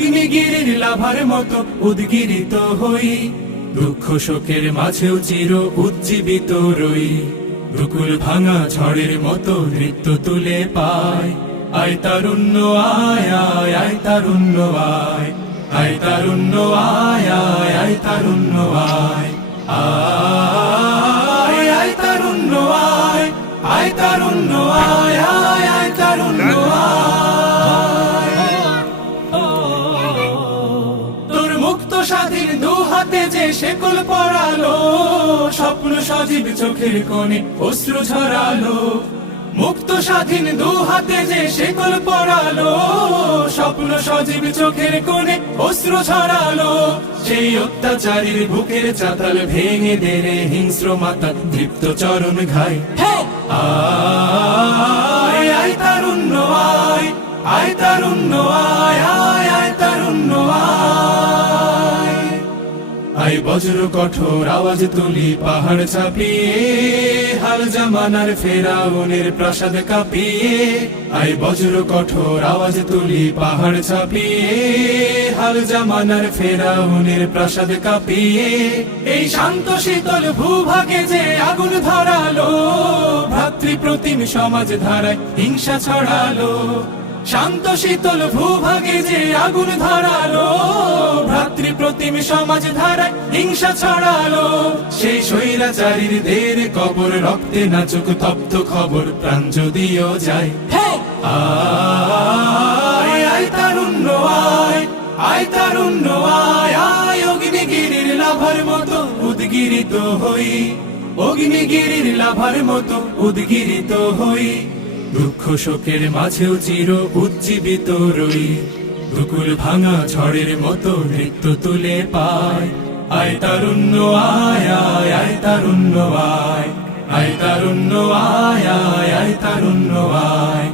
অগ্নিগিরির লাভার মতো উদ্গিরিত হই, দুঃখ শোকের মাঝেও চির উজ্জীবিত রই। দুকুল ভাঙা ঝড়ের মতো নৃত্য তুলে পায়, আয় তারুণ্য আয় আয় আয় তারুণ্য আয়, আয় তারুণ্য আয় আয় আয় তারুণ্য আয়, আয় আয় তারুণ্য আয়, আয় তারুণ্য আয় আয় আয় তারুণ্য আয়। তোর মুক্ত স্বাধীন দু হাতে যে শেকল পরালো, স্বপ্ন সজীব চোখের কোণে অশ্রু ঝরালো। মুক্ত স্বাধীন দু হাতে যে শেকল পরালো, স্বপ্ন সজীব চোখের কোণে অশ্রু ঝরালো। সেই অত্যাচারীর বুকের চাতাল ভেঙে দেরে হিংস্র মাতা তৃপ্ত চরণ ঘাই। আয় আয় তারুণ্য আয়, আয় তারুণ্য আয় আয় আয় তারুণ্য আয়। আয় বজ্র কঠোর আওয়াজ তুলি পাহাড় ছাপিয়ে, হাল জামানার ফেরাউনের প্রাসাদ কাঁপিয়ে। আয় বজ্র কঠোর আওয়াজ তুলি পাহাড় ছাপিয়ে, হাল জামানার ফেরাউনের প্রাসাদ কাঁপিয়ে। এই শান্ত শীতল ভূভাগে যে আগুন ধরালো, ভ্রাতৃপ্রতিম সমাজ ধারায় হিংসা ছড়ালো। শান্ত শীতল ভূভাগে যে আগুন ধরালো, ভ্রাতৃপ্রতিম সমাজ ধারায় হিংসা ছড়ালো। সেই স্বৈরাচারীর দের কবর রক্তে নাচুক তপ্ত খবর, প্রাণ যদিও যায়। আয় আয় তারুণ্য আয়, আয় তারুণ্য আয় আয়। অগ্নিগিরির লাভার মতো উদ্গিরিত হই, অগ্নিগিরির লাভার মতো উদ্গিরিত হই। দুঃখ শোকের মাঝেও চির উজ্জীবিত রই, দুকুল ভাঙা ঝড়ের মতো নৃত্য তুলে পায়। আয় তারুণ্য আয় আয় আয় তারুণ্য আয়, আয় তারুণ্য আয় আয় আয় তারুণ্য আয়।